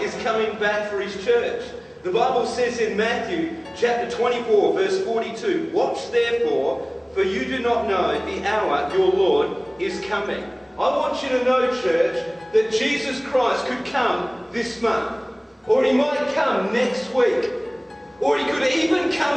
Christ is coming back for his church. The Bible says in Matthew chapter 24, verse 42, "Watch therefore, for you do not know the hour your Lord is coming." I want you to know, church, that Jesus Christ could come this month, or he might come next week, or he could even come...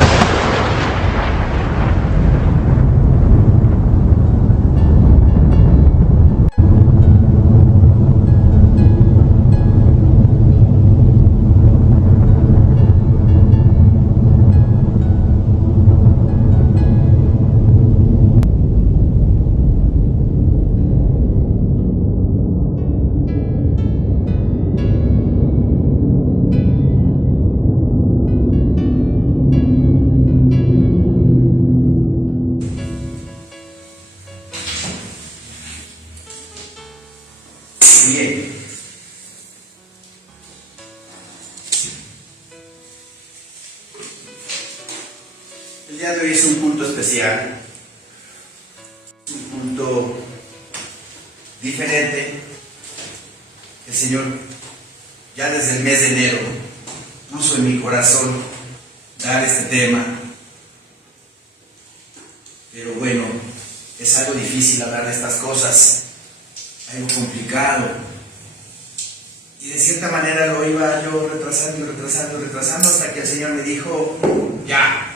Bien. El día de hoy es un punto especial, un punto diferente. El Señor ya desde el mes de enero puso en mi corazón dar este tema, pero bueno, es algo difícil hablar de estas cosas, algo complicado, y de cierta manera lo iba yo retrasando hasta que el Señor me dijo: ya,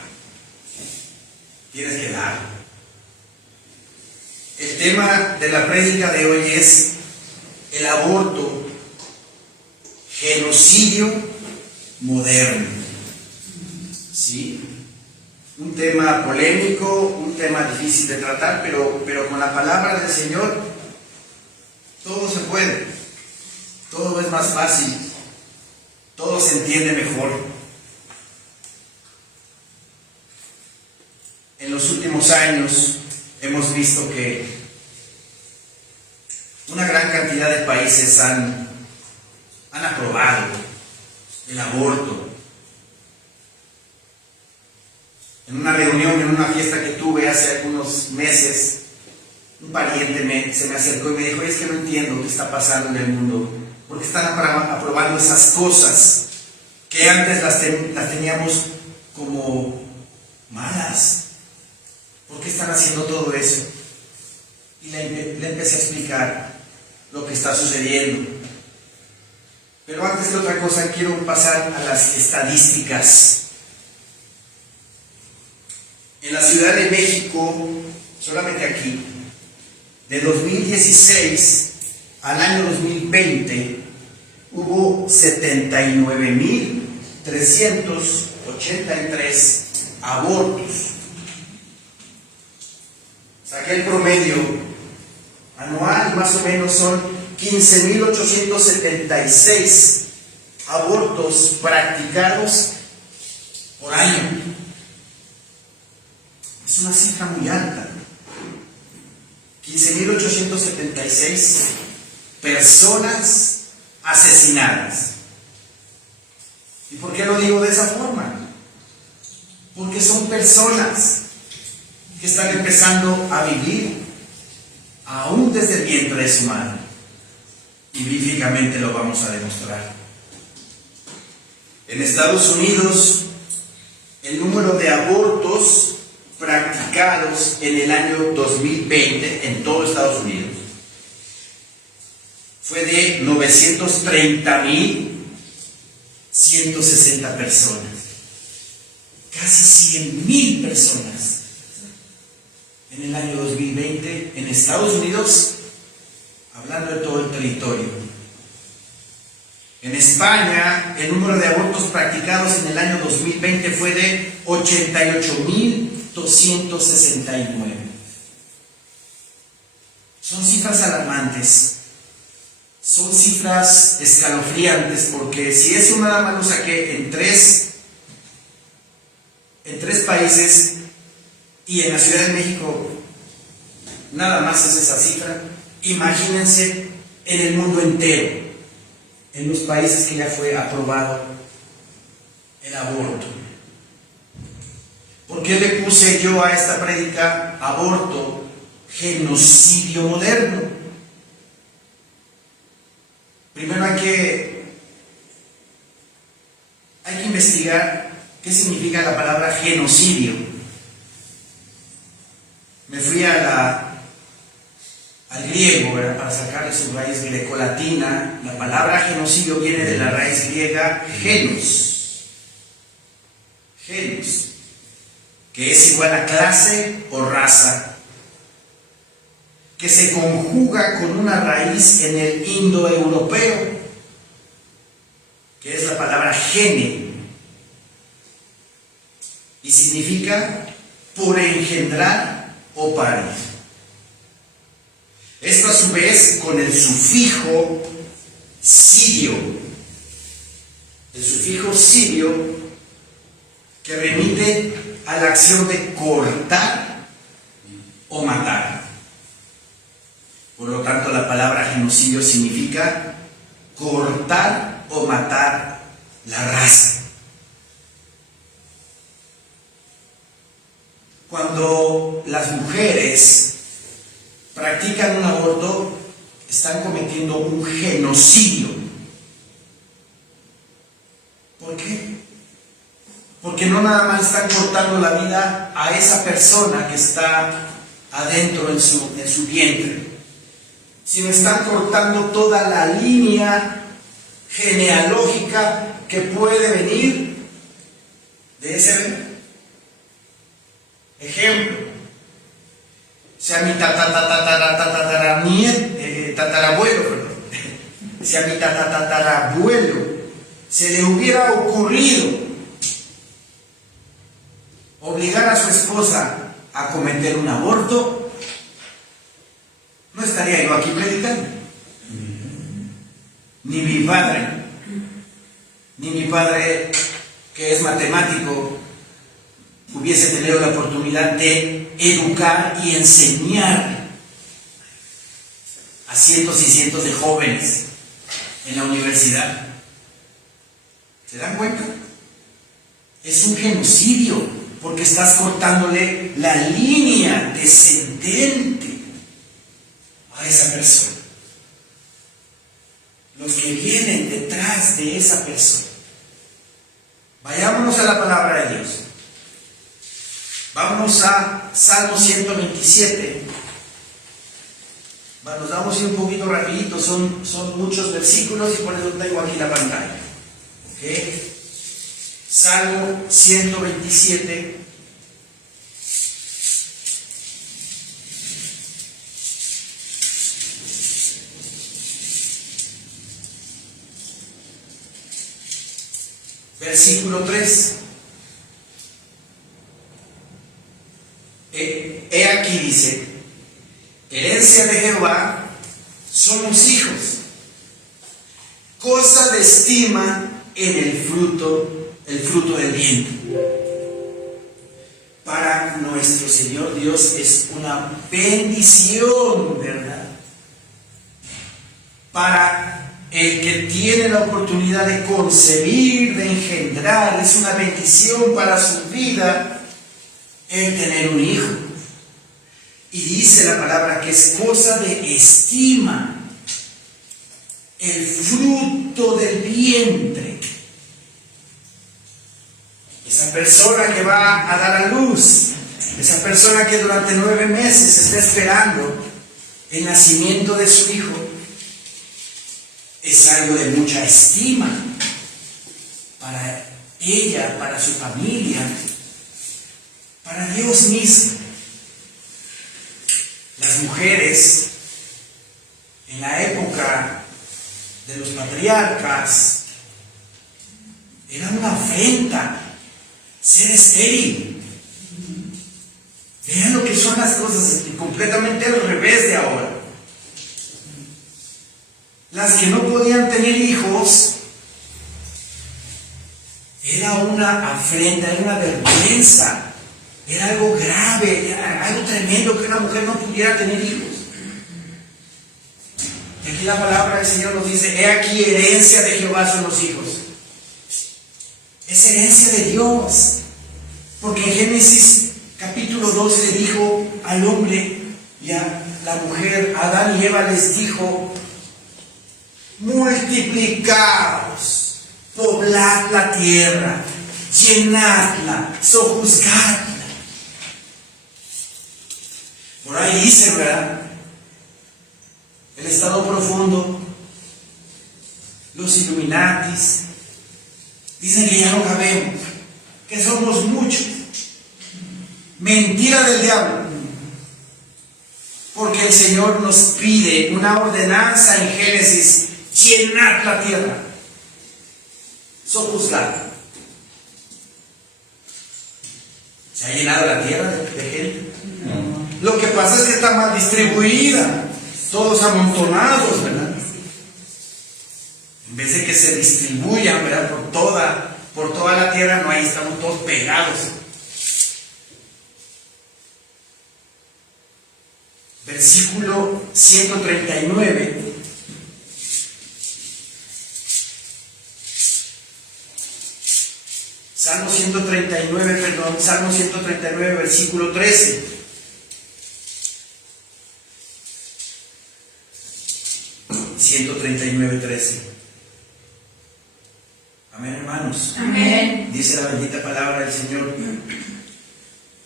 tienes que dar. El tema de la prédica de hoy es el aborto, genocidio moderno. ¿Sí? Un tema polémico, un tema difícil de tratar, pero con la palabra del Señor todo se puede, todo es más fácil, todo se entiende mejor. En los últimos años hemos visto que una gran cantidad de países han aprobado el aborto. En una reunión, en una fiesta que tuve hace algunos meses, un pariente se me acercó y me dijo: es que no entiendo qué está pasando en el mundo, porque están aprobando esas cosas que antes las teníamos como malas. ¿Por qué están haciendo todo eso? Y le empecé a explicar lo que está sucediendo. Pero antes de otra cosa, quiero pasar a las estadísticas. En la Ciudad de México, solamente aquí, de 2016 al año 2020, hubo 79.383 abortos. Saqué el promedio anual, más o menos son 15.876 abortos practicados por año. Es una cifra muy alta. 15.876 personas asesinadas. ¿Y por qué lo digo de esa forma? Porque son personas que están empezando a vivir aún desde el vientre de su madre. Y bíblicamente lo vamos a demostrar. En Estados Unidos, el número de abortos practicados en el año 2020 en todo Estados Unidos fue de 930.160 personas, casi 100.000 personas en el año 2020 en Estados Unidos, hablando de todo el territorio. En España, el número de abortos practicados en el año 2020 fue de 88.269. Son cifras alarmantes, son cifras escalofriantes, porque si eso nada más lo saqué en tres países, y en la Ciudad de México nada más es esa cifra, imagínense en el mundo entero, en los países que ya fue aprobado el aborto. ¿Por qué le puse yo a esta prédica aborto, genocidio moderno? Primero hay que hay que investigar qué significa la palabra genocidio. Me fui al griego, ¿verdad?, para sacarle su raíz grecolatina. La palabra genocidio viene de la raíz griega genus, que es igual a clase o raza, que se conjuga con una raíz en el indoeuropeo, que es la palabra gene, y significa por engendrar o parir. Esto a su vez con el sufijo sirio, que remite a la acción de cortar o matar. Por lo tanto, la palabra genocidio significa cortar o matar la raza. Cuando las mujeres practican un aborto, están cometiendo un genocidio. ¿Por qué? Porque no nada más están cortando la vida a esa persona que está adentro en su vientre, sino están cortando toda la línea genealógica que puede venir de ese bebé. Ejemplo, si a mi tatarabuelo se le hubiera ocurrido obligar a su esposa a cometer un aborto, no estaría yo aquí predicando. Ni mi padre, que es matemático, hubiese tenido la oportunidad de educar y enseñar a cientos y cientos de jóvenes en la universidad. ¿Se dan cuenta? Es un genocidio, porque estás cortándole la línea descendente a esa persona. Los que vienen detrás de esa persona. Vayámonos a la palabra de Dios. Vamos a Salmo 127. Nos vamos a ir un poquito rapidito, son muchos versículos y por eso tengo aquí la pantalla. ¿Okay? Salmo 127. Versículo 3. He aquí, dice, herencia de Jehová son los hijos, cosa de estima en el fruto del vientre. Para nuestro Señor Dios es una bendición, ¿verdad? Para el que tiene la oportunidad de concebir, de engendrar, es una bendición para su vida el tener un hijo. Y dice la palabra que es cosa de estima el fruto del vientre. Esa persona que va a dar a luz, esa persona que durante 9 meses está esperando el nacimiento de su hijo, es algo de mucha estima para ella, para su familia, para Dios mismo. Las mujeres en la época de los patriarcas era una afrenta ser estéril. Vean lo que son las cosas, completamente al revés de ahora. Las que no podían tener hijos, era una afrenta, era una vergüenza. Era algo grave, era algo tremendo que una mujer no pudiera tener hijos. Y aquí la palabra del Señor nos dice, he aquí herencia de Jehová son los hijos. Es herencia de Dios. Porque en Génesis capítulo 12 le dijo al hombre y a la mujer, Adán y Eva les dijo, multiplicaos, poblad la tierra, llenadla, sojuzgadla. Por ahí dice, ¿verdad? El estado profundo, los Illuminatis, dicen que ya no cabemos, que somos muchos. Mentira del diablo. Porque el Señor nos pide una ordenanza en Génesis: llenad la tierra, sojuzgadla. ¿Se ha llenado la tierra de gente? No. Lo que pasa es que está mal distribuida, todos amontonados, ¿verdad? En vez de que se distribuyan, ¿verdad? Por toda la tierra, no, ahí estamos todos pegados. Versículo 139. Salmo 139, versículo 13. Amén, hermanos. Amén. Dice la bendita palabra del Señor: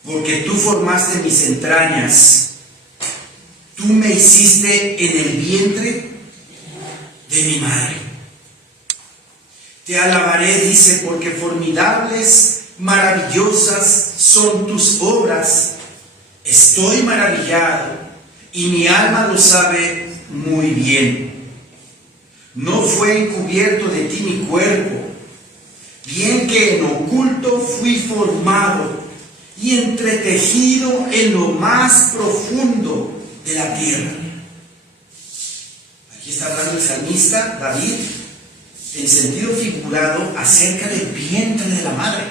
porque tú formaste mis entrañas, tú me hiciste en el vientre de mi madre. Te alabaré, dice, porque formidables, maravillosas son tus obras. Estoy maravillado y mi alma lo sabe muy bien. No fue encubierto de ti mi cuerpo, bien que en oculto fui formado y entretejido en lo más profundo de la tierra. Aquí está hablando el salmista David en sentido figurado acerca del vientre de la madre,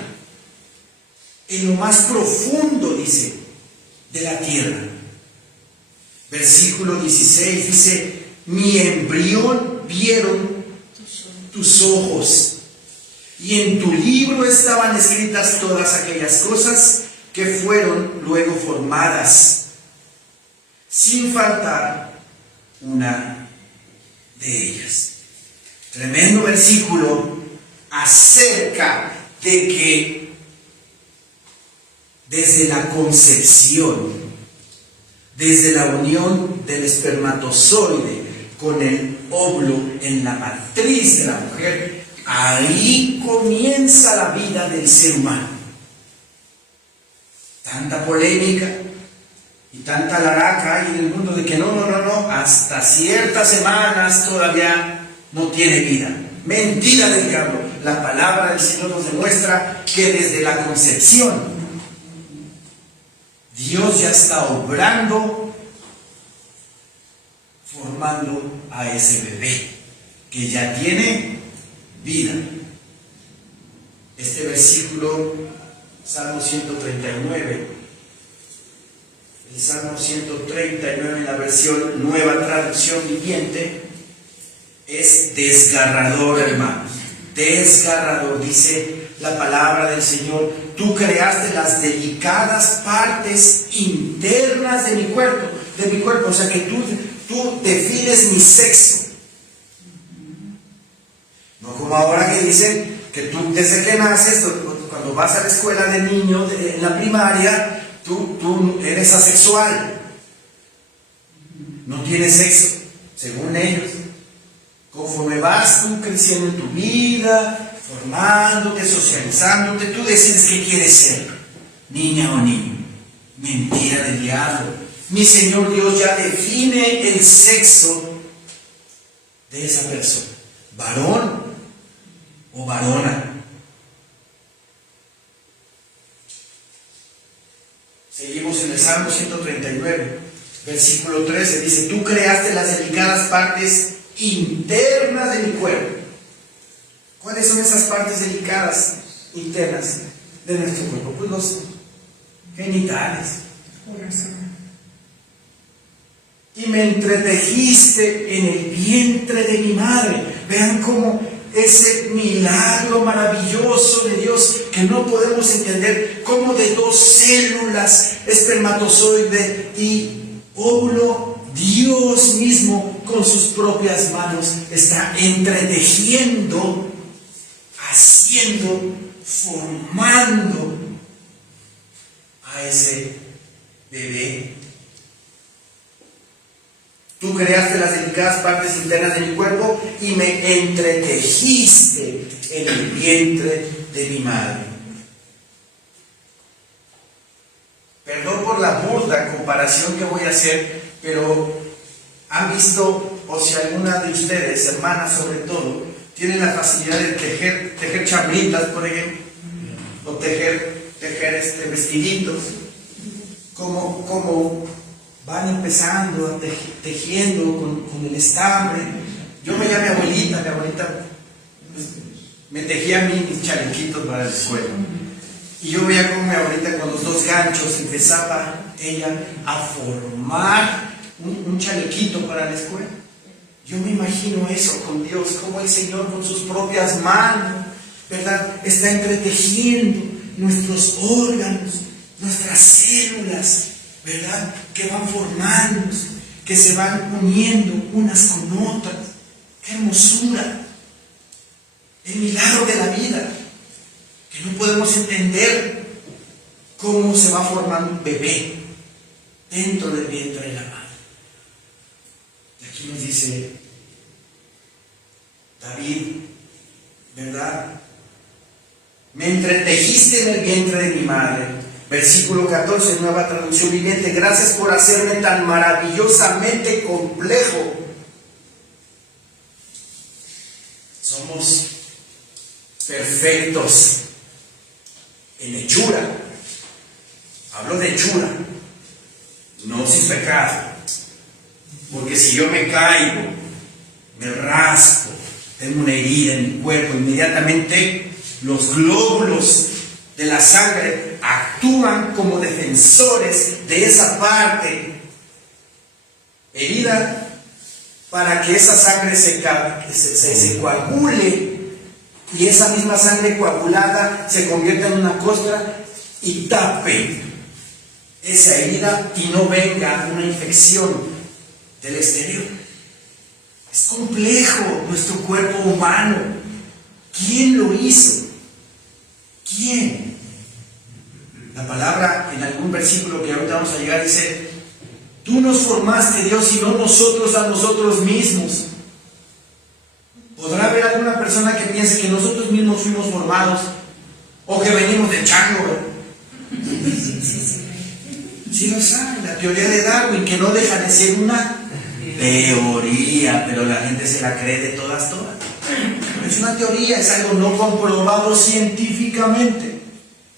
en lo más profundo, dice, de la tierra. Versículo 16 dice: mi embrión vieron tus ojos, y en tu libro estaban escritas todas aquellas cosas que fueron luego formadas, sin faltar una de ellas. Tremendo versículo acerca de que desde la concepción, desde la unión del espermatozoide con el óvulo en la matriz de la mujer, ahí comienza la vida del ser humano. Tanta polémica y tanta laraca hay en el mundo de que no, hasta ciertas semanas todavía no tiene vida. Mentira del diablo. La palabra del Señor nos demuestra que desde la concepción Dios ya está obrando, formando a ese bebé que ya tiene vida. Este versículo, Salmo 139, el Salmo 139 en la versión Nueva Traducción Viviente, es desgarrador, hermanos. Desgarrador, dice la palabra del Señor: tú creaste las delicadas partes internas de mi cuerpo. O sea que tú defines mi sexo. No como ahora que dicen que tú desde que naces, cuando vas a la escuela de niño, en la primaria, tú eres asexual. No tienes sexo, según ellos. Conforme vas tú creciendo en tu vida, formándote, socializándote, tú decides qué quieres ser, niña o niño. Mentira del diablo. Mi Señor Dios ya define el sexo de esa persona, varón o varona. Seguimos en el Salmo 139, versículo 13, dice: tú creaste las delicadas partes internas de mi cuerpo. ¿Cuáles son esas partes delicadas internas de nuestro cuerpo? Pues los genitales. Y me entretejiste en el vientre de mi madre. Vean cómo ese milagro maravilloso de Dios que no podemos entender, cómo de dos células, espermatozoide y óvulo, Dios mismo con sus propias manos está entretejiendo haciendo, formando a ese bebé. Tú creaste las delicadas partes internas de mi cuerpo y me entretejiste en el vientre de mi madre. Perdón por la burda comparación que voy a hacer, pero han visto, o si alguna de ustedes, hermanas sobre todo, tiene la facilidad de tejer chambritas, por ejemplo, o tejer vestiditos, como van empezando, tejiendo con el estambre. Yo veía a mi abuelita pues, me tejía a mí mis chalequitos para la escuela. Y yo veía como mi abuelita con los dos ganchos empezaba ella a formar un chalequito para la escuela. Yo me imagino eso con Dios, como el Señor con sus propias manos, ¿verdad? Está entretejiendo nuestros órganos, nuestras células, ¿verdad? Que van formándose, que se van uniendo unas con otras. ¡Qué hermosura! El milagro de la vida, que no podemos entender cómo se va formando un bebé dentro del vientre de la madre. Y aquí nos dice David, ¿verdad? Me entretejiste en el vientre de mi madre. Versículo 14, nueva traducción viviente. Gracias por hacerme tan maravillosamente complejo. Somos perfectos en hechura. Hablo de hechura, no sin pecado. Porque si yo me caigo, me raspo, tengo una herida en mi cuerpo, inmediatamente los glóbulos de la sangre actúan como defensores de esa parte herida para que esa sangre se coagule y esa misma sangre coagulada se convierta en una costra y tape esa herida y no venga una infección del exterior. Es complejo nuestro cuerpo humano. ¿Quién lo hizo? ¿Quién? La palabra en algún versículo que ahorita vamos a llegar dice: tú nos formaste, Dios, y no nosotros a nosotros mismos. ¿Podrá haber alguna persona que piense que nosotros mismos fuimos formados o que venimos de chango? Sí lo saben, la teoría de Darwin, que no deja de ser una teoría, pero la gente se la cree de todas. Es una teoría, es algo no comprobado científicamente.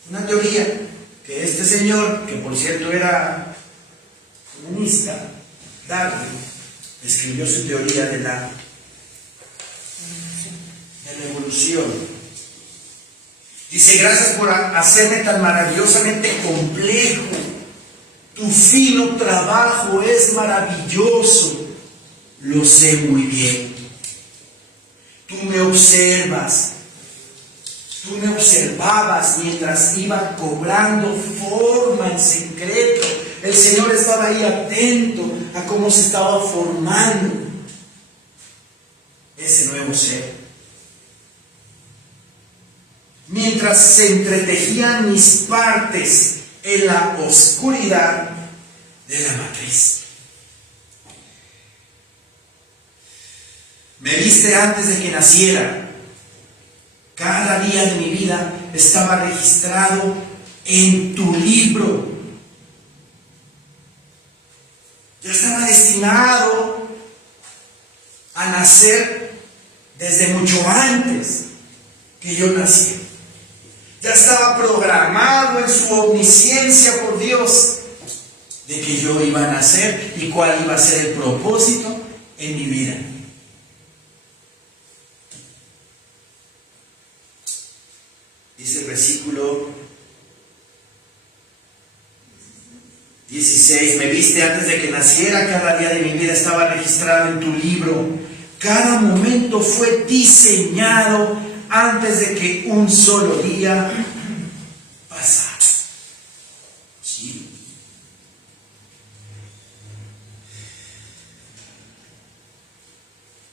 Una teoría que este señor, que por cierto era comunista, Darwin, escribió su teoría de la evolución. Dice: gracias por hacerme tan maravillosamente complejo. Tu fino trabajo es maravilloso. Lo sé muy bien. Tú me observas. Tú me observabas mientras iba cobrando forma en secreto. El Señor estaba ahí atento a cómo se estaba formando ese nuevo ser. Mientras se entretejían mis partes en la oscuridad de la matriz. Me viste antes de que naciera. Cada día de mi vida estaba registrado en tu libro. Yo estaba destinado a nacer desde mucho antes que yo nací. Ya estaba programado en su omnisciencia por Dios de que yo iba a nacer y cuál iba a ser el propósito en mi vida. Dice el versículo 16: me viste antes de que naciera, cada día de mi vida estaba registrado en tu libro. Cada momento fue diseñado antes de que un solo día pasara. ¿Sí?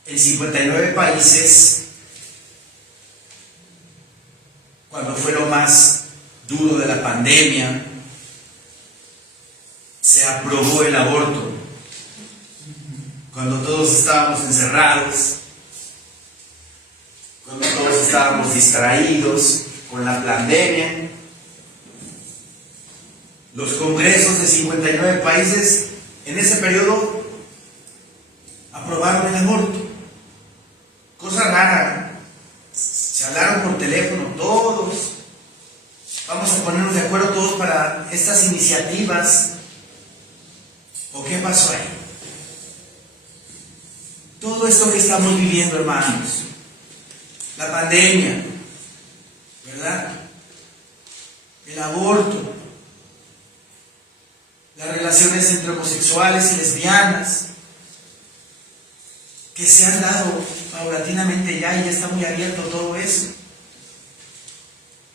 En 59 países más duro de la pandemia, se aprobó el aborto. Cuando todos estábamos encerrados, cuando todos estábamos distraídos con la pandemia, los congresos de 59 países en ese periodo aprobaron el aborto. Cosa rara, se hablaron por teléfono todos. Vamos a ponernos de acuerdo todos para estas iniciativas. ¿O qué pasó ahí? Todo esto que estamos viviendo, hermanos, la pandemia, ¿verdad? El aborto, las relaciones entre homosexuales y lesbianas, que se han dado paulatinamente ya, y ya está muy abierto todo eso.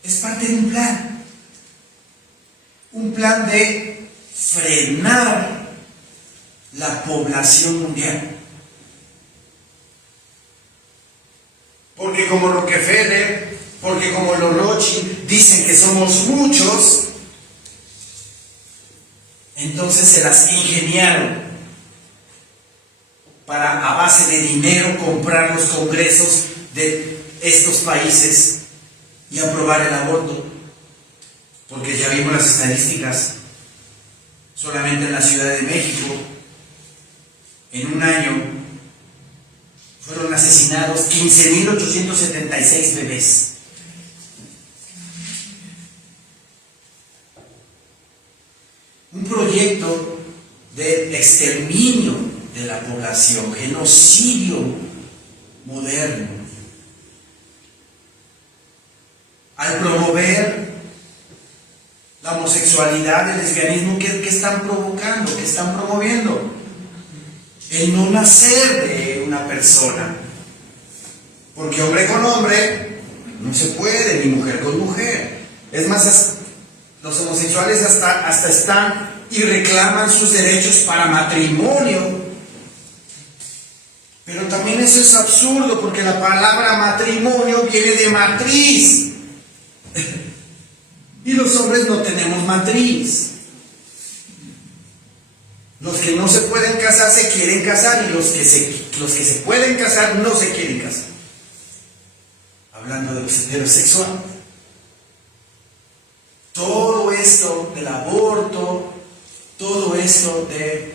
Es parte de un plan de frenar la población mundial. Porque como Rockefeller, porque como los Rothschild dicen que somos muchos, entonces se las ingeniaron para, a base de dinero, comprar los congresos de estos países y aprobar el aborto. Porque ya vimos las estadísticas. Solamente en la Ciudad de México, en un año, fueron asesinados 15.876 bebés. Un proyecto de exterminio de la población, genocidio moderno. Al promover la homosexualidad, el lesbianismo, ¿qué están provocando? ¿Qué están promoviendo? El no nacer de una persona. Porque hombre con hombre no se puede, ni mujer con mujer. Es más, los homosexuales hasta están y reclaman sus derechos para matrimonio. Pero también eso es absurdo, porque la palabra matrimonio viene de matriz. Y los hombres no tenemos matriz. Los que no se pueden casar se quieren casar, y los que se pueden casar no se quieren casar. Hablando de los heterosexuales. Todo esto del aborto, todo esto de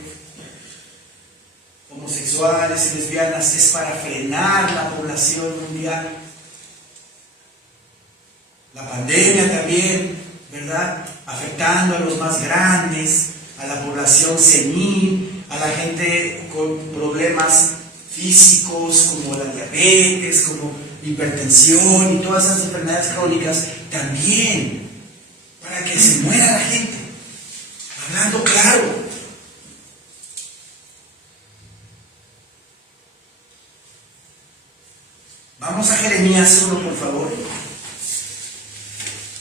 homosexuales y lesbianas es para frenar la población mundial. La pandemia también, ¿verdad? Afectando a los más grandes, a la población senil, a la gente con problemas físicos como la diabetes, como hipertensión y todas esas enfermedades crónicas, también para que se muera la gente. Hablando claro. Vamos a Jeremías 1, por favor.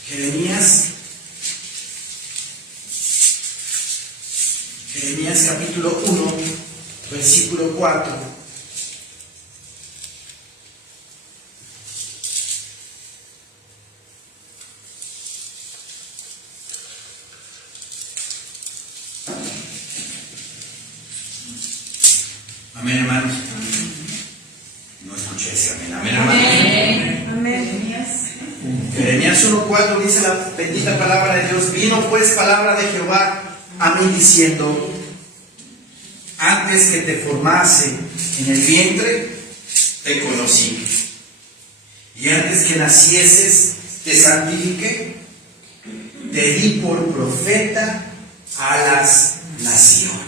Jeremías capítulo 1, versículo 4. Amén, hermanos. No escuché ese amén. Amén, hermanos. Amén. Jeremías 1:4 dice la bendita palabra de Dios: vino pues palabra de Jehová a mí diciendo: antes que te formase en el vientre, te conocí, y antes que nacieses, te santifiqué, te di por profeta a las naciones.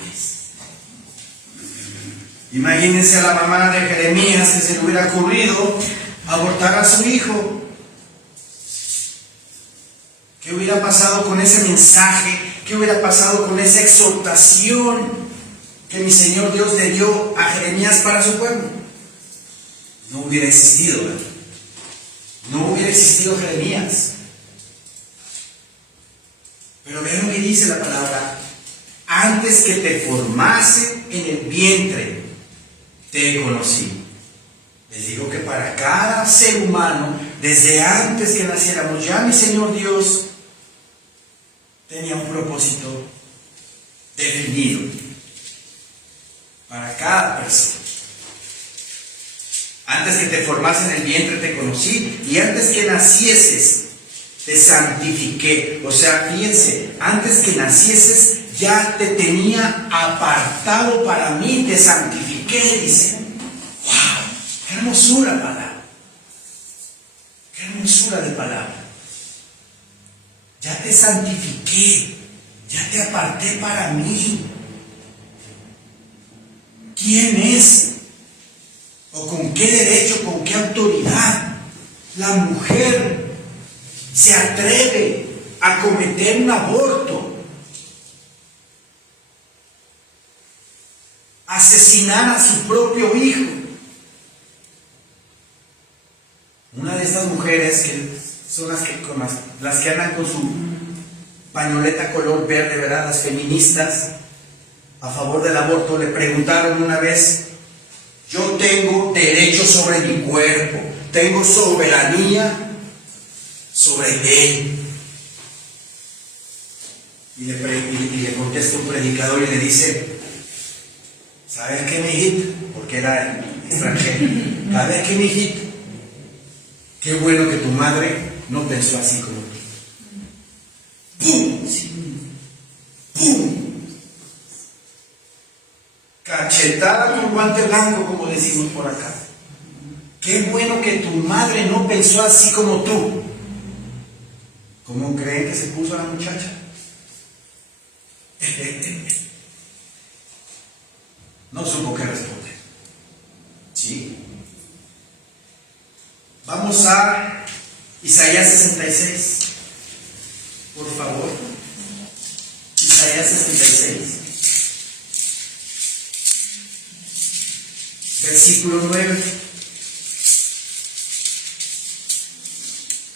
Imagínense a la mamá de Jeremías que se le hubiera ocurrido abortar a su hijo. ¿Qué hubiera pasado con ese mensaje? ¿Qué hubiera pasado con esa exhortación que mi Señor Dios le dio a Jeremías para su pueblo? No hubiera existido, ¿verdad? No hubiera existido Jeremías. Pero vean lo que dice la palabra: antes que te formase en el vientre, te conocí. Les digo que para cada ser humano desde antes que naciéramos, ya mi Señor Dios tenía un propósito definido para cada persona. Antes que te formas en el vientre te conocí, y antes que nacieses te santifiqué. O sea, fíjense, antes que nacieses ya te tenía apartado para mí, te santifiqué, dice. ¡Wow! ¡Qué hermosura palabra! ¡Qué hermosura de palabra! Ya te santifiqué, ya te aparté para mí. ¿Quién es? ¿O con qué derecho, con qué autoridad la mujer se atreve a cometer un aborto? Asesinar a su propio hijo. Una de estas mujeres que son las que andan con su pañoleta color verde, ¿verdad? Las feministas a favor del aborto, le preguntaron una vez: yo tengo derecho sobre mi cuerpo, tengo soberanía sobre él. Y le contesta un predicador y le dice: ¿sabes qué, mijito? Porque era extranjero. ¿Sabes qué, mijito? Qué bueno que tu madre no pensó así como tú. ¡Pum! ¡Pum! Cachetada con guante blanco, como decimos por acá. Qué bueno que tu madre no pensó así como tú. ¿Cómo creen que se puso la muchacha? No supo qué responder. ¿Sí? Vamos a Isaías 66. Por favor. Isaías 66. Versículo 9.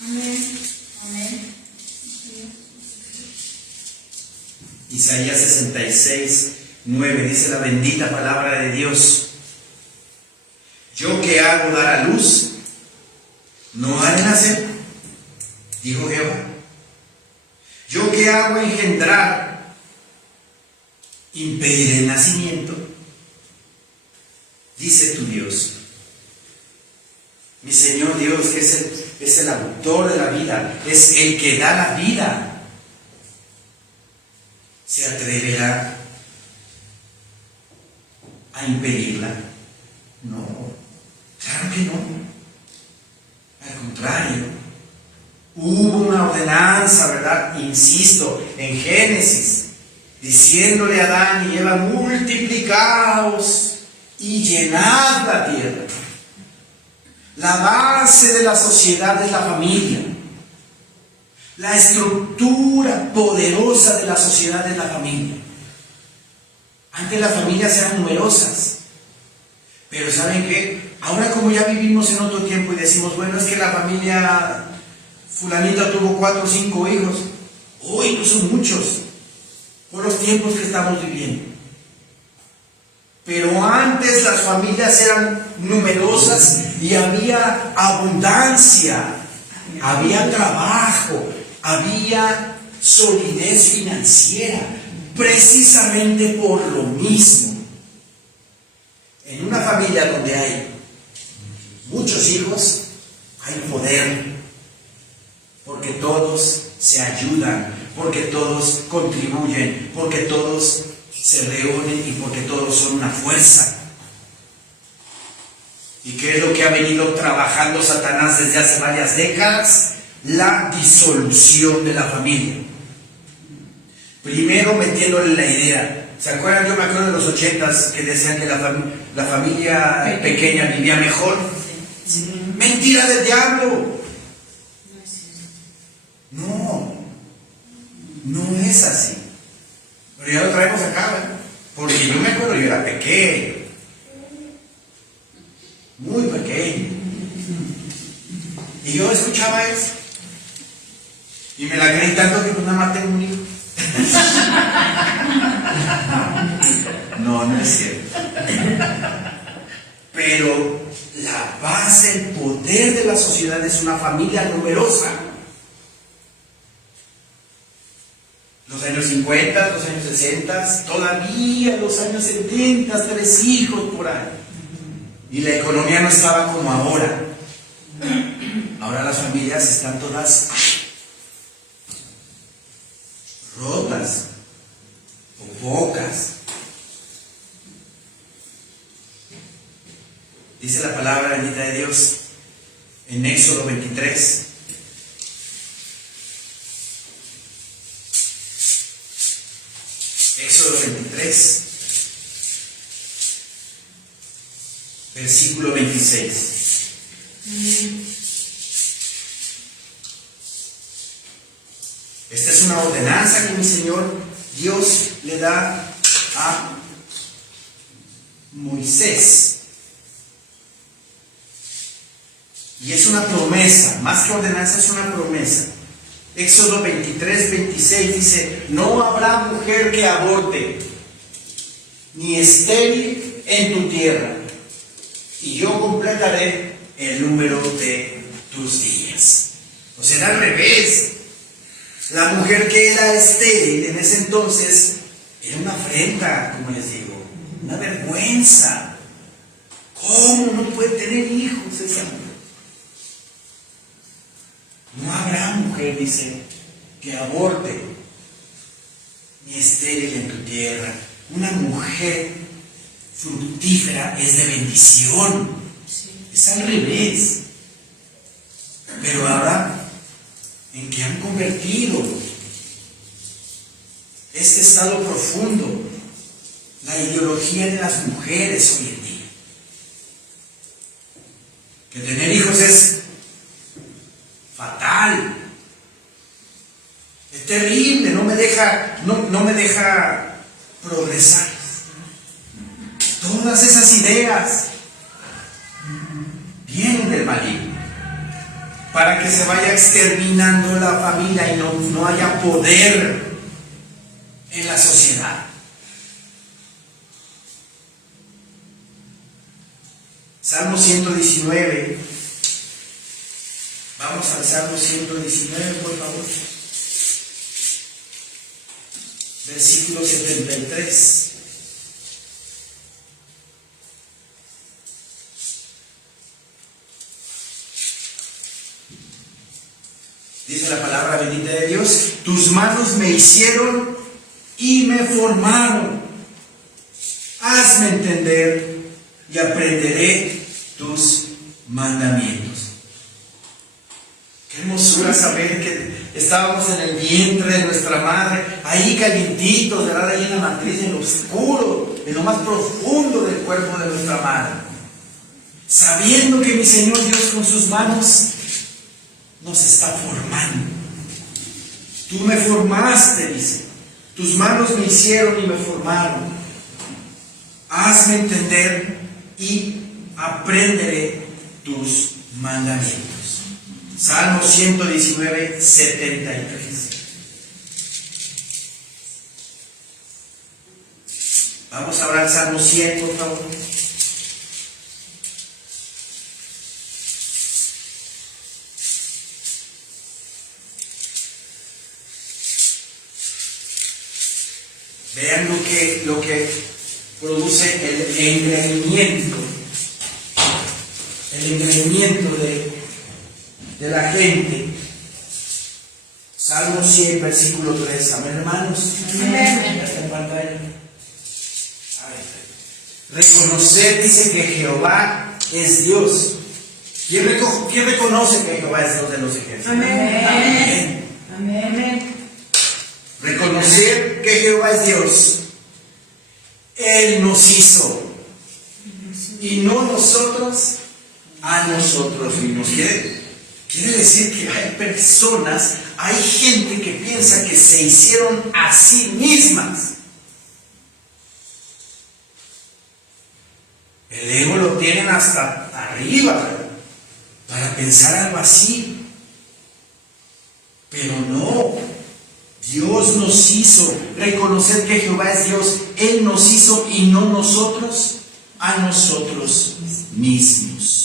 Amén. Amén. Isaías 66, 9 dice la bendita palabra de Dios: yo que hago dar a luz, no ha de nacer, dijo Jehová. Yo que hago engendrar, impediré el nacimiento, dice tu Dios. Mi Señor Dios, que es el autor de la vida, es el que da la vida, ¿se atreverá a impedirla? No, claro que no. Al contrario, hubo una ordenanza, ¿verdad? Insisto, en Génesis, diciéndole a Adán y Eva: multiplicaos y llenad la tierra. La base de la sociedad es la familia. La estructura poderosa de la sociedad es la familia. Antes las familias eran numerosas, pero ¿saben qué? Ahora, como ya vivimos en otro tiempo y decimos: bueno, es que la familia fulanita tuvo 4 o 5 hijos. Hoy no son muchos por los tiempos que estamos viviendo. Pero antes las familias eran numerosas y había abundancia, había trabajo, había solidez financiera, precisamente por lo mismo. En una familia donde hay muchos hijos, hay poder, porque todos se ayudan, porque todos contribuyen, porque todos se reúnen y porque todos son una fuerza. ¿Y qué es lo que ha venido trabajando Satanás desde hace varias décadas? La disolución de la familia. Primero metiéndole la idea. ¿Se acuerdan? Yo me acuerdo de los 80s que decían que la familia pequeña vivía mejor. Mentira del diablo. No es así. Pero ya lo traemos acá, ¿verdad? Porque yo me acuerdo, yo era pequeño, muy pequeño, y yo escuchaba eso y me la creí tanto que pues nada más tengo un hijo. No es cierto. Pero la base, el poder poder de la sociedad es una familia numerosa. Los años 50, los años 60, todavía los años 70, 3 hijos por ahí. Y la economía no estaba como ahora. Ahora las familias están todas rotas o pocas. Dice la palabra bendita de Dios en Éxodo 23. Éxodo 23, versículo 26. Esta es una ordenanza que mi Señor Dios le da a Moisés. Y es una promesa, más que ordenanza, es una promesa. Éxodo 23, 26 dice: no habrá mujer que aborte, ni estéril en tu tierra, y yo completaré el número de tus días. O sea, al revés. La mujer que era estéril en ese entonces era una afrenta, como les digo, una vergüenza. ¿Cómo no puede tener hijos esa mujer? No habrá mujer, dice, que aborte, ni estéril en tu tierra. Una mujer fructífera es de bendición. Es al revés. Pero ahora, en que han convertido este estado profundo, la ideología de las mujeres hoy en día. Que tener hijos es fatal, es terrible, no me deja progresar. Todas esas ideas vienen del maligno para que se vaya exterminando la familia y no haya poder en la sociedad. Salmo 119. Vamos al Salmo 119, por favor. Versículo 73. Dice la palabra bendita de Dios: tus manos me hicieron y me formaron. Hazme entender y aprenderé tus mandamientos. Qué hermosura saber que estábamos en el vientre de nuestra madre, ahí calientitos, ¿verdad? Ahí en la matriz, en lo oscuro, en lo más profundo del cuerpo de nuestra madre. Sabiendo que mi Señor Dios con sus manos nos está formando. Tú me formaste, dice. Tus manos me hicieron y me formaron. Hazme entender y aprenderé tus mandamientos. Salmo 119, 73. Vamos a hablar Salmo 100, por favor. Vean lo que produce el engreimiento de la gente. Salmo 100, versículo 3. Amén, hermanos. Amén. Está en pantalla. Reconocer, dice, que Jehová es Dios. ¿Quién reconoce que Jehová es Dios de los ejércitos? Amén. Amén. Reconocer que Jehová es Dios. Él nos hizo y no nosotros a nosotros mismos. Quiere decir que hay personas, hay gente que piensa que se hicieron a sí mismas. El ego lo tienen hasta arriba, ¿verdad?, para pensar algo así. Pero no, Dios nos hizo. Reconocer que Jehová es Dios. Él nos hizo y no nosotros a nosotros mismos.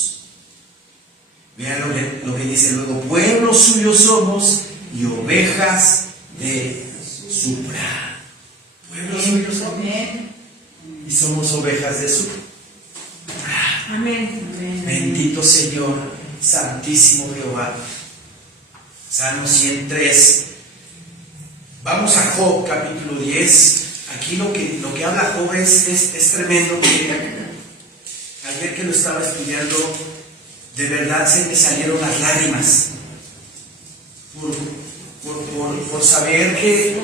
Vean lo que dice luego: pueblo suyo somos y ovejas de su prado. Pueblo suyo somos Amén. y somos ovejas de su prado. Amén. Bendito Señor, Santísimo Jehová. Salmo 103. Vamos a Job, capítulo 10. Aquí lo que habla Job es tremendo. Ayer que lo estaba estudiando, de verdad se me salieron las lágrimas por saber que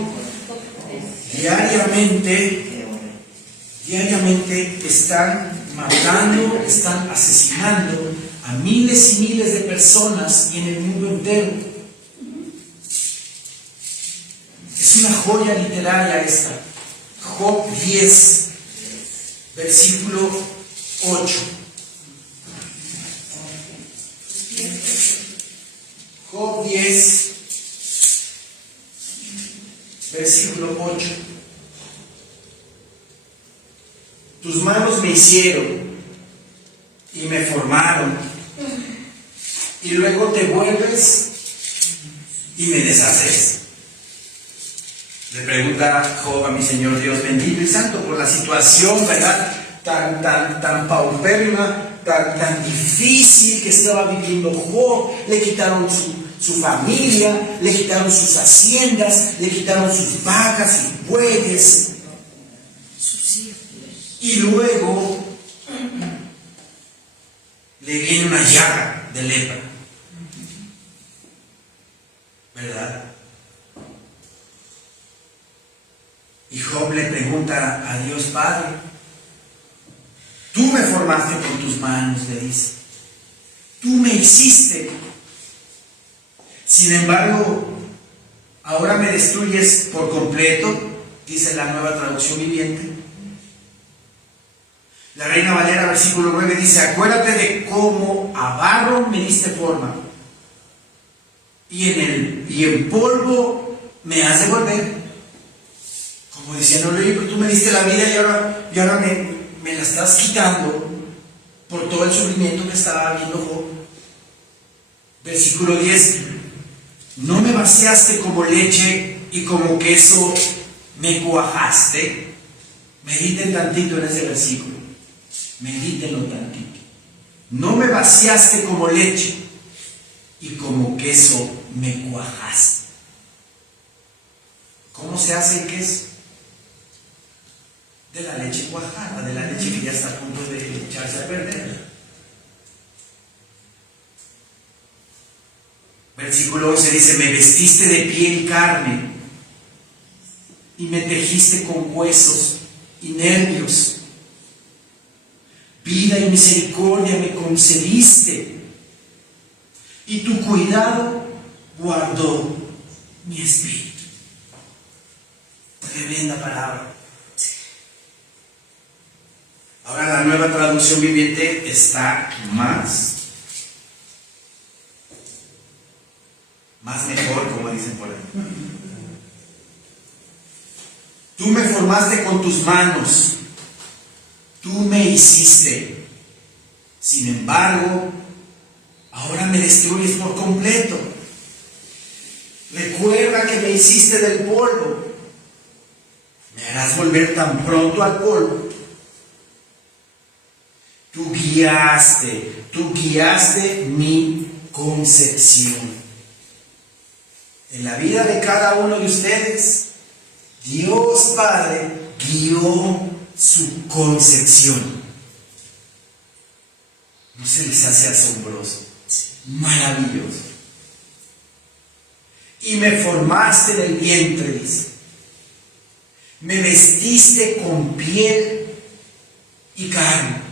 diariamente están matando, están asesinando a miles y miles de personas y en el mundo entero. Es una joya literaria esta. Job 10, versículo 8. Job 10, versículo 8. Tus manos me hicieron y me formaron, y luego te vuelves y me deshaces. Le pregunta Job a mi Señor Dios bendito y santo por la situación, ¿verdad? Tan paupérrima, tan difícil que estaba viviendo Job. Le quitaron su familia, le quitaron sus haciendas, le quitaron sus vacas y bueyes. Y luego le viene una llaga de lepra, ¿verdad? Y Job le pregunta a Dios Padre: tú me formaste con tus manos, le dice, tú me hiciste. Sin embargo, ahora me destruyes por completo, dice la Nueva Traducción Viviente. La Reina Valera, versículo 9, dice: acuérdate de cómo a barro me diste forma, y en polvo me has de volver. Como diciendo: pero tú me diste la vida y ahora me la estás quitando por todo el sufrimiento que estaba viendo Job. Versículo 10: no me vaciaste como leche y como queso me cuajaste. Mediten tantito en ese versículo. Medítenlo tantito. No me vaciaste como leche y como queso me cuajaste. ¿Cómo se hace el queso? De la leche cuajada, de la leche que ya está a punto de echarse a perder. Versículo 11 dice: me vestiste de piel y carne y me tejiste con huesos y nervios. Vida y misericordia me concediste, y tu cuidado guardó mi espíritu. Tremenda palabra. Ahora la Nueva Traducción Viviente está más mejor, como dicen por ahí. Tú me formaste con tus manos, tú me hiciste. Sin embargo, ahora me destruyes por completo. Recuerda que me hiciste del polvo. Me harás volver tan pronto al polvo. Tú guiaste mi concepción. En la vida de cada uno de ustedes, Dios Padre guió su concepción. ¿No se les hace asombroso? Maravilloso. Y me formaste del vientre, dice. Me vestiste con piel y carne.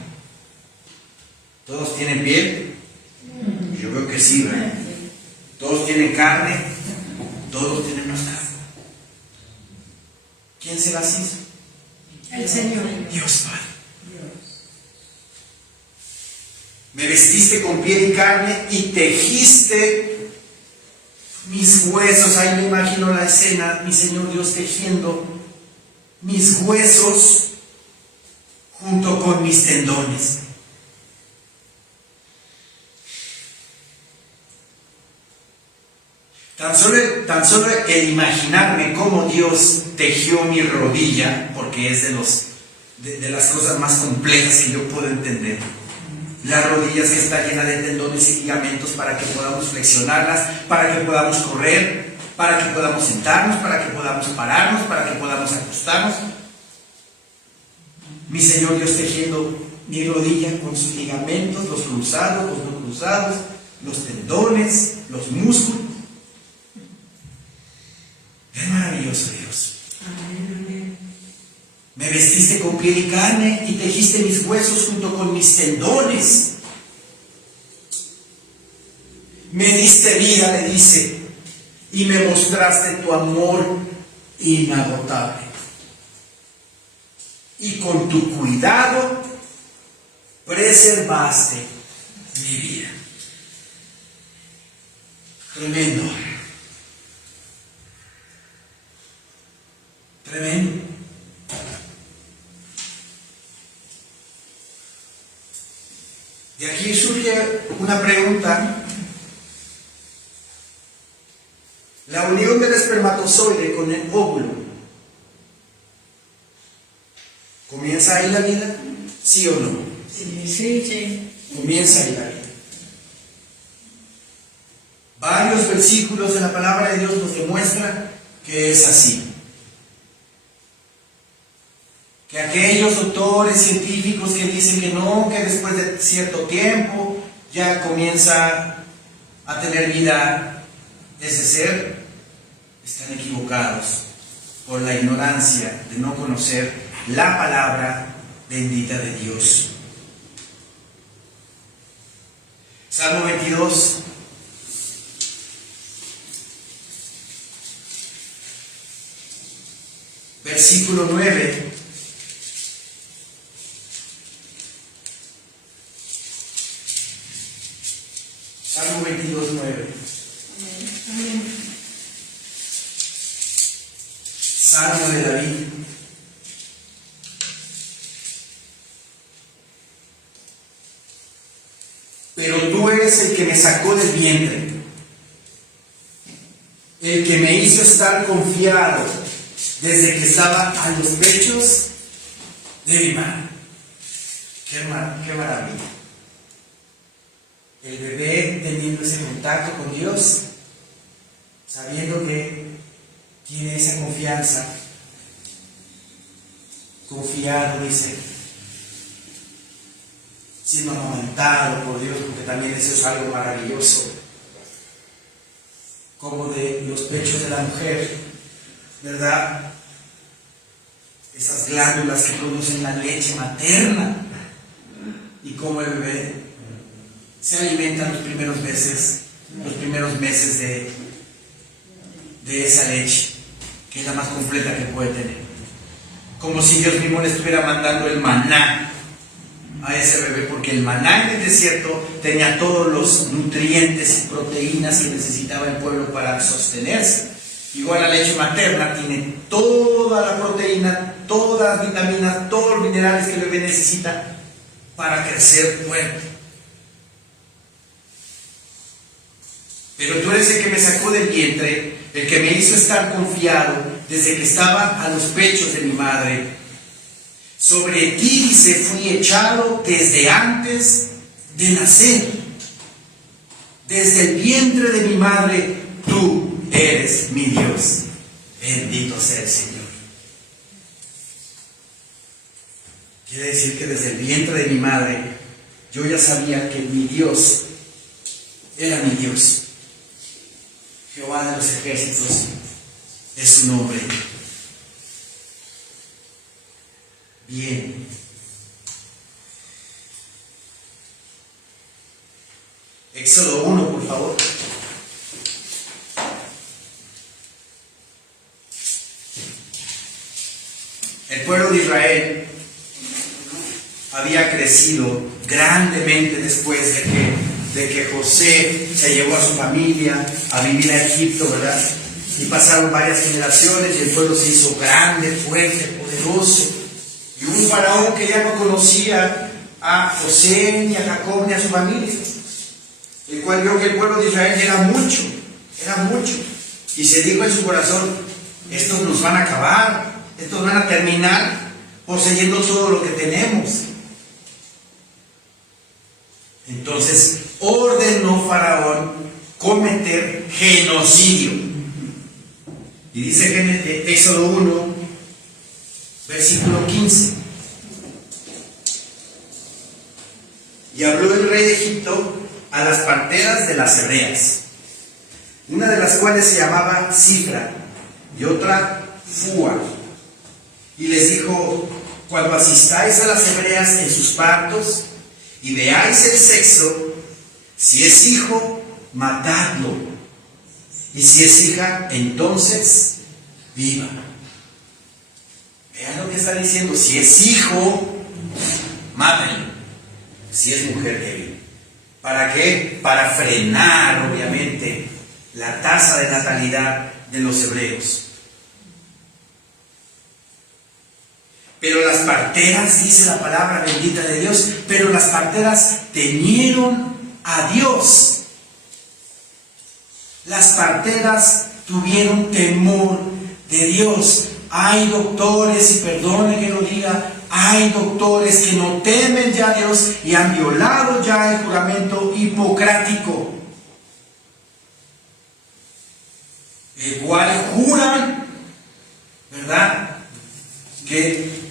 ¿Todos tienen piel? Yo creo que sí, ¿verdad? ¿Todos tienen carne? Todos tenemos carne. ¿Quién se las hizo? El Señor. Dios Padre. Me vestiste con piel y carne y tejiste mis huesos. Ahí me imagino la escena, mi Señor Dios tejiendo mis huesos junto con mis tendones. Tan solo el imaginarme cómo Dios tejió mi rodilla, porque es de las cosas más complejas que yo puedo entender. Las rodillas que está llena de tendones y ligamentos para que podamos flexionarlas, para que podamos correr, para que podamos sentarnos, para que podamos pararnos, para que podamos acostarnos. Mi Señor Dios tejiendo mi rodilla con sus ligamentos, los cruzados, los no cruzados, los tendones, los músculos. Es maravilloso Dios. Me vestiste con piel y carne y tejiste mis huesos junto con mis tendones. Me diste vida, le dice, y me mostraste tu amor inagotable. Y con tu cuidado preservaste mi vida. Tremendo. Tremendo. De aquí surge una pregunta. La unión del espermatozoide con el óvulo, ¿comienza ahí la vida? ¿Sí o no? Sí. Comienza ahí la vida. Varios versículos de la palabra de Dios nos demuestran que es así. Que aquellos doctores científicos que dicen que no, que después de cierto tiempo ya comienza a tener vida ese ser, están equivocados por la ignorancia de no conocer la palabra bendita de Dios. Salmo 22. Versículo 9. Salmo 22, 9. Salmo de David. Pero tú eres el que me sacó del vientre, el que me hizo estar confiado desde que estaba a los pechos de mi madre. Qué maravilla. El bebé teniendo ese contacto con Dios, sabiendo que tiene esa confianza, confiado, dice, siendo amamantado por Dios, porque también eso es algo maravilloso, como de los pechos de la mujer, ¿verdad? Esas glándulas que producen la leche materna, y como el bebé se alimenta los primeros meses de esa leche, que es la más completa que puede tener. Como si Dios mismo le estuviera mandando el maná a ese bebé, porque el maná en el desierto tenía todos los nutrientes y proteínas que necesitaba el pueblo para sostenerse. Igual la leche materna tiene toda la proteína, todas las vitaminas, todos los minerales que el bebé necesita para crecer fuerte. Pero tú eres el que me sacó del vientre, el que me hizo estar confiado desde que estaba a los pechos de mi madre. Sobre ti, dice, fui echado desde antes de nacer. Desde el vientre de mi madre, tú eres mi Dios. Bendito sea el Señor. Quiere decir que desde el vientre de mi madre, yo ya sabía que mi Dios era mi Dios. Jehová de los ejércitos es su nombre. Bien. Éxodo 1, por favor. El pueblo de Israel había crecido grandemente después de que José se llevó a su familia a vivir a Egipto, ¿verdad? Y pasaron varias generaciones y el pueblo se hizo grande, fuerte, poderoso. Y un faraón que ya no conocía a José, ni a Jacob, ni a su familia, el cual vio que el pueblo de Israel era mucho Era mucho. Y se dijo en su corazón, estos nos van a acabar, estos van a terminar poseyendo todo lo que tenemos. Entonces ordenó Faraón cometer genocidio. Y dice en Éxodo 1, versículo 15. Y habló el rey de Egipto a las parteras de las hebreas, una de las cuales se llamaba Cifra y otra Fua, y les dijo: cuando asistáis a las hebreas en sus partos y veáis el sexo, si es hijo, matadlo, y si es hija, entonces viva. Vean lo que está diciendo: si es hijo, mátenlo; si es mujer, que viva. ¿Para qué? Para frenar, obviamente, la tasa de natalidad de los hebreos. Pero las parteras, dice la palabra bendita de Dios, pero las parteras temieron a Dios. Las parteras tuvieron temor de Dios. Hay doctores, y perdone que lo diga, hay doctores que no temen ya a Dios y han violado ya el juramento hipocrático, el cual juran, ¿verdad?, que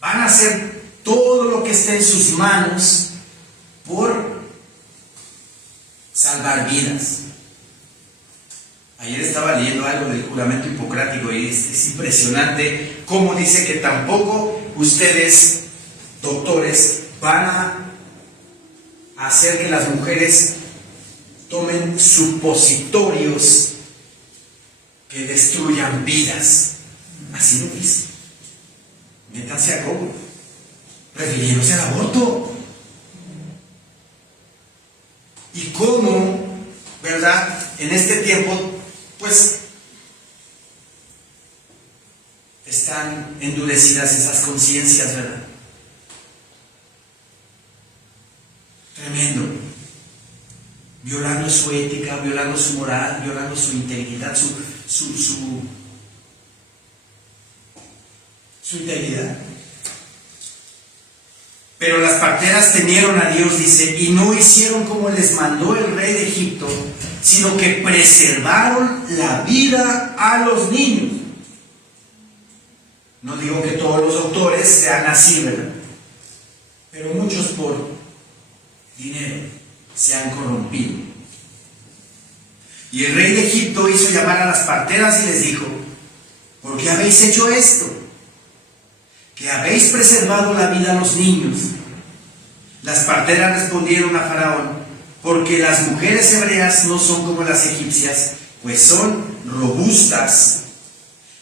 van a hacer todo lo que esté en sus manos por salvar vidas. Ayer estaba leyendo algo del juramento hipocrático y es impresionante cómo dice que tampoco ustedes, doctores, van a hacer que las mujeres tomen supositorios que destruyan vidas. Así lo dice. Métanse a cómo, refiriéndose al aborto. Y cómo, ¿verdad?, en este tiempo, pues, están endurecidas esas conciencias, ¿verdad? Tremendo. Violando su ética, violando su moral, violando su integridad, su integridad. Pero las parteras temieron a Dios, dice, y no hicieron como les mandó el rey de Egipto, sino que preservaron la vida a los niños. No digo que todos los doctores sean así, ¿verdad?, pero muchos por dinero se han corrompido. Y el rey de Egipto hizo llamar a las parteras y les dijo: ¿por qué habéis hecho esto? Que habéis preservado la vida a los niños. Las parteras respondieron a Faraón: porque las mujeres hebreas no son como las egipcias, pues son robustas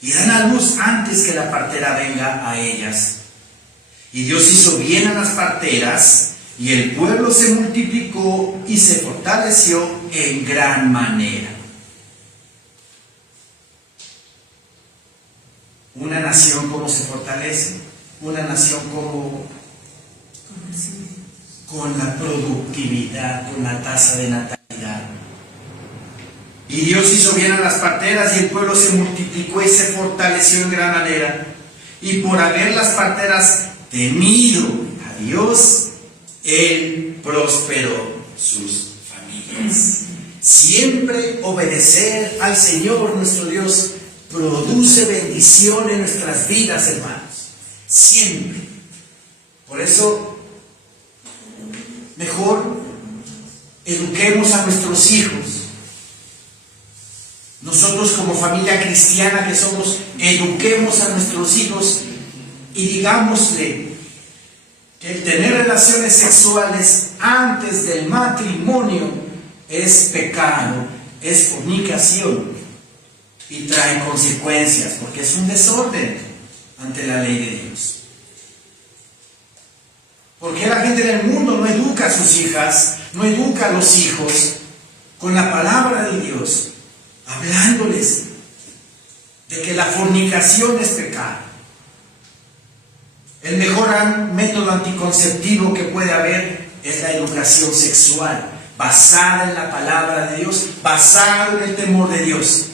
y dan a luz antes que la partera venga a ellas. Y Dios hizo bien a las parteras, y el pueblo se multiplicó y se fortaleció en gran manera. Una nación, ¿cómo se fortalece? Una nación como con la productividad, con la tasa de natalidad. Y Dios hizo bien a las parteras, y el pueblo se multiplicó y se fortaleció en gran manera. Y por haber las parteras temido a Dios, Él prosperó sus familias. Siempre obedecer al Señor nuestro Dios produce bendición en nuestras vidas, hermanos. Siempre. Por eso, mejor eduquemos a nuestros hijos. Nosotros, como familia cristiana que somos, eduquemos a nuestros hijos y digámosle que el tener relaciones sexuales antes del matrimonio es pecado, es fornicación y trae consecuencias, porque es un desorden ante la ley de Dios. Porque la gente del mundo no educa a sus hijas, no educa a los hijos con la palabra de Dios, hablándoles de que la fornicación es pecado. El mejor método anticonceptivo que puede haber es la educación sexual, basada en la palabra de Dios, basada en el temor de Dios.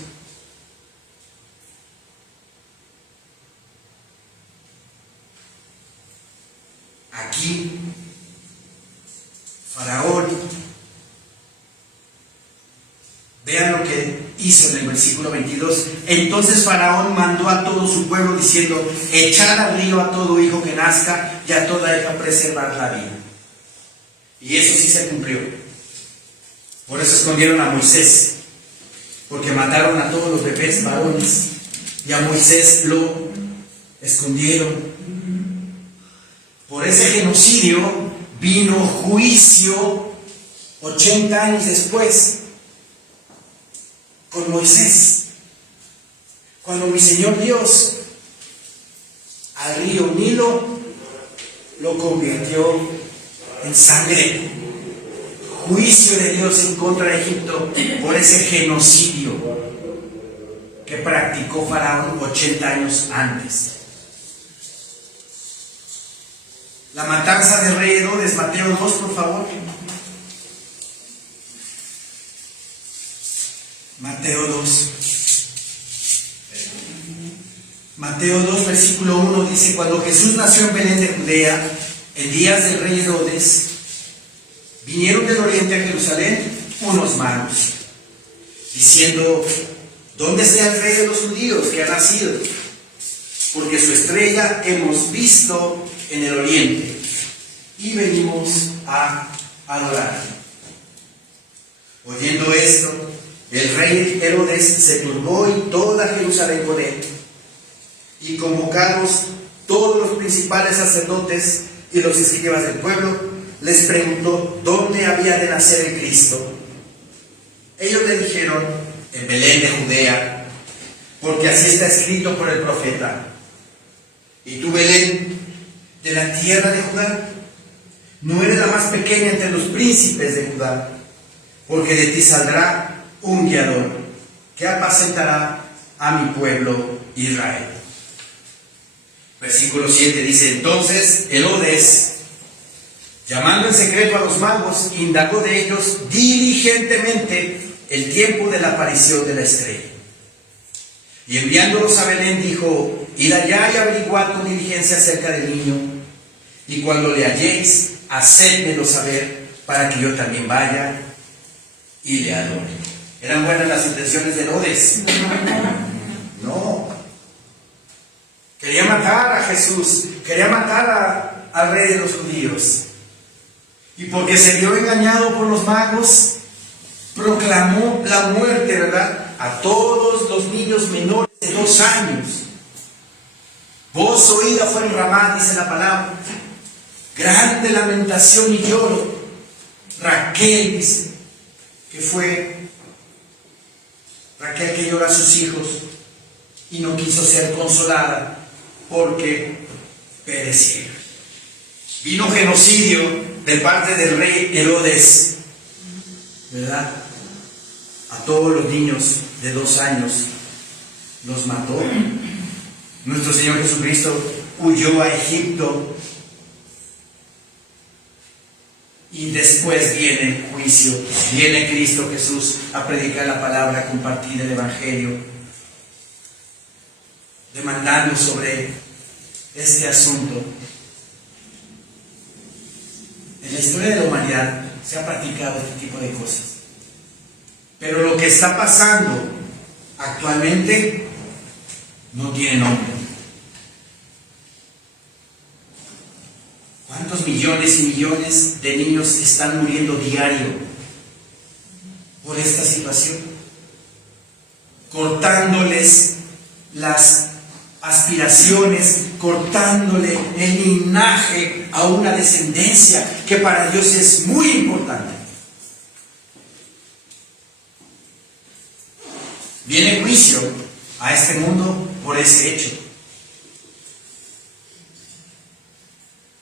Aquí, Faraón, vean lo que hizo en el versículo 22. Entonces Faraón mandó a todo su pueblo diciendo: echad al río a todo hijo que nazca y a toda hija preservar la vida. Y eso sí se cumplió. Por eso escondieron a Moisés, porque mataron a todos los bebés varones y a Moisés lo escondieron. Por ese genocidio vino juicio 80 años después con Moisés, cuando mi Señor Dios al río Nilo lo convirtió en sangre. Juicio de Dios en contra de Egipto por ese genocidio que practicó Faraón 80 años antes. La matanza del rey Herodes, Mateo 2, por favor. Mateo 2. Mateo 2, versículo 1 dice: cuando Jesús nació en Belén de Judea, en días del rey Herodes, vinieron del oriente a Jerusalén unos magos, diciendo: ¿dónde está el rey de los judíos que ha nacido? Porque su estrella hemos visto en el oriente y venimos a adorar. Oyendo esto, el rey Herodes se turbó y toda Jerusalén con él. Y convocados todos los principales sacerdotes y los escribas del pueblo, les preguntó dónde había de nacer el Cristo. Ellos le dijeron: en Belén de Judea, porque así está escrito por el profeta: y tú, Belén, de la tierra de Judá, no eres la más pequeña entre los príncipes de Judá, porque de ti saldrá un guiador que apacentará a mi pueblo Israel. Versículo 7 dice: entonces Herodes, llamando en secreto a los magos, indagó de ellos diligentemente el tiempo de la aparición de la estrella. Y enviándolos a Belén dijo: id allá y averiguad con diligencia acerca del niño, y cuando le halléis, hacedmelo saber, para que yo también vaya y le adore. ¿Eran buenas las intenciones de Herodes? No. Quería matar a Jesús, quería matar al rey de los judíos. Y porque se vio engañado por los magos, proclamó la muerte, ¿verdad?, a todos los niños menores de 2 años. Voz oída fue en Ramá, dice la palabra. Grande lamentación y lloro. Raquel dice que fue Raquel que llora a sus hijos y no quiso ser consolada porque perecieron. Vino genocidio de parte del rey Herodes, ¿verdad? A todos los niños de 2 años los mató. Nuestro Señor Jesucristo huyó a Egipto. Y después viene el juicio, viene Cristo Jesús a predicar la palabra, a compartir el Evangelio, demandando sobre este asunto. En la historia de la humanidad se ha practicado este tipo de cosas. Pero lo que está pasando actualmente no tiene nombre. ¿Cuántos millones y millones de niños están muriendo diario por esta situación? Cortándoles las aspiraciones, cortándole el linaje a una descendencia que para Dios es muy importante. Viene juicio a este mundo por ese hecho.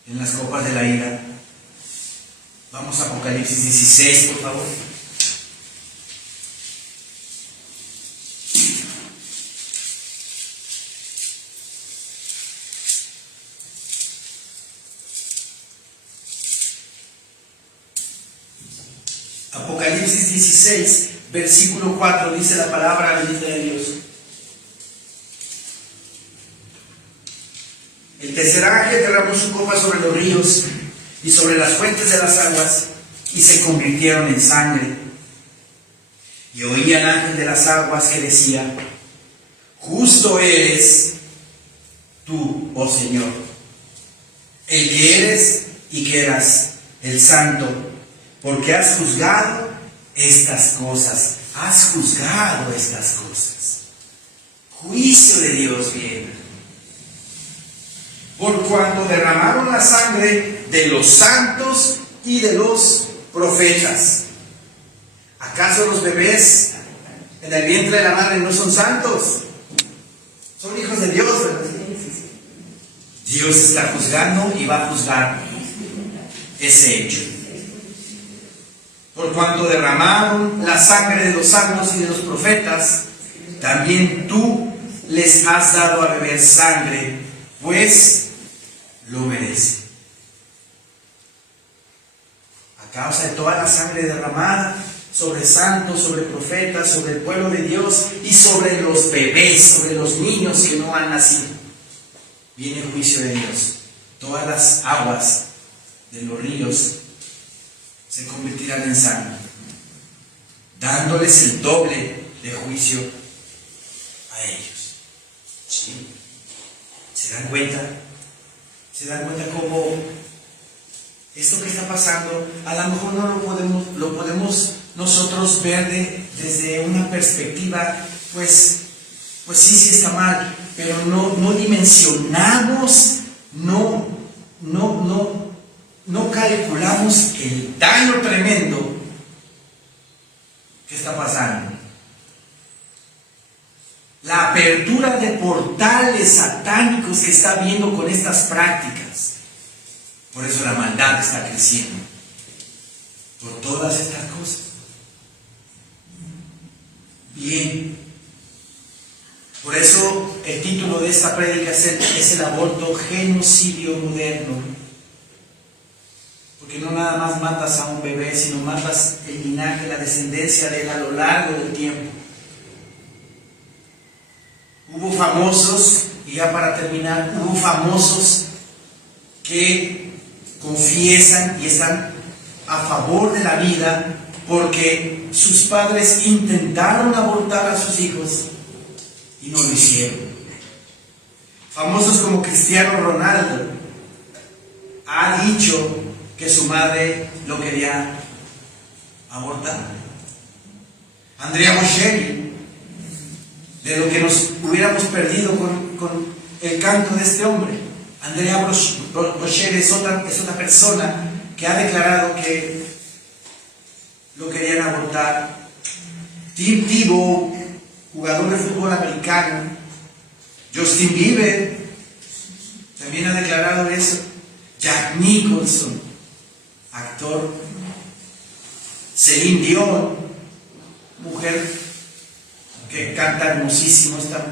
En las copas de la ira. Vamos a Apocalipsis 16, por favor. Apocalipsis 16, versículo 4, dice la palabra bendita de Dios. El tercer ángel derramó su copa sobre los ríos y sobre las fuentes de las aguas, y se convirtieron en sangre. Y oí al ángel de las aguas que decía: justo eres tú, oh Señor, el que eres y que eras, el santo, porque has juzgado estas cosas. Has juzgado estas cosas. Juicio de Dios viene. Por cuanto derramaron la sangre de los santos y de los profetas. ¿Acaso los bebés en el vientre de la madre no son santos? Son hijos de Dios, ¿verdad? Dios está juzgando y va a juzgar ese hecho. Por cuanto derramaron la sangre de los santos y de los profetas, también tú les has dado a beber sangre, pues lo merece. A causa de toda la sangre derramada sobre santos, sobre profetas, sobre el pueblo de Dios y sobre los bebés, sobre los niños que no han nacido, viene el juicio de Dios. Todas las aguas de los ríos se convertirán en sangre, dándoles el doble de juicio a ellos. ¿Sí? ¿Se dan cuenta? ¿Se dan cuenta cómo esto que está pasando, a lo mejor no lo podemos nosotros ver desde una perspectiva, pues sí está mal, pero no dimensionamos, no calculamos el daño tremendo que está pasando. La apertura de portales satánicos que está viendo con estas prácticas. Por eso la maldad está creciendo. Por todas estas cosas. Bien. Por eso el título de esta prédica es el aborto genocidio moderno. Porque no nada más matas a un bebé, sino matas el linaje, la descendencia de él a lo largo del tiempo. Hubo famosos, y ya para terminar, hubo famosos que confiesan y están a favor de la vida porque sus padres intentaron abortar a sus hijos y no lo hicieron. Famosos como Cristiano Ronaldo ha dicho que su madre lo quería abortar. Andrea Bocelli, de lo que nos hubiéramos perdido con el canto de este hombre. Andrea Bocelli es otra persona que ha declarado que lo querían abortar. Tim Tebow, jugador de fútbol americano. Justin Bieber también ha declarado eso. Jack Nicholson, actor. Celine Dion, mujer que canta hermosísimo, esta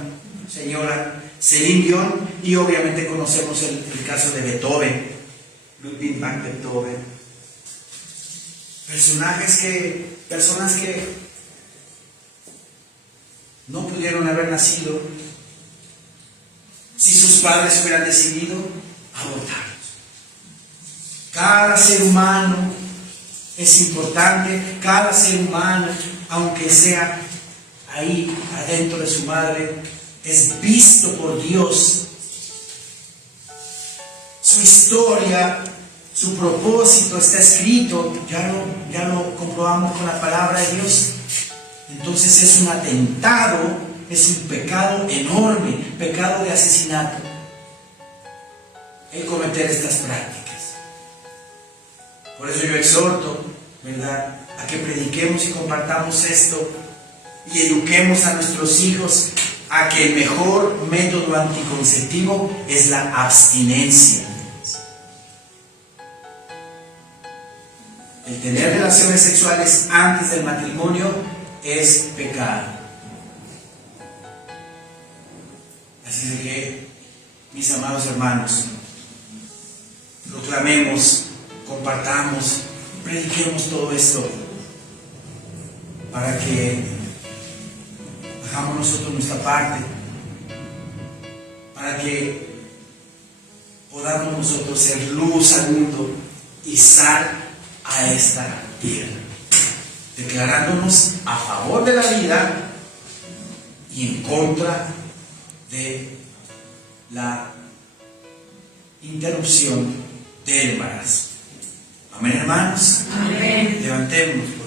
señora Celine Dion, y obviamente conocemos el caso de Beethoven, Ludwig van Beethoven. Personas que no pudieron haber nacido si sus padres hubieran decidido abortarlos. Cada ser humano es importante, cada ser humano, aunque sea ahí adentro de su madre, es visto por Dios. Su historia, su propósito está escrito, ya lo comprobamos con la palabra de Dios. Entonces es un atentado, es un pecado enorme, pecado de asesinato, el cometer estas prácticas. Por eso yo exhorto, ¿verdad?, a que prediquemos y compartamos esto y eduquemos a nuestros hijos a que el mejor método anticonceptivo es la abstinencia. El tener relaciones sexuales antes del matrimonio es pecado. Así de que, mis amados hermanos, proclamemos, compartamos, prediquemos todo esto para que hagamos nosotros nuestra parte, para que podamos nosotros ser luz al mundo y sal a esta tierra, declarándonos a favor de la vida y en contra de la interrupción del embarazo. Amén, hermanos. Amén. Levantemos.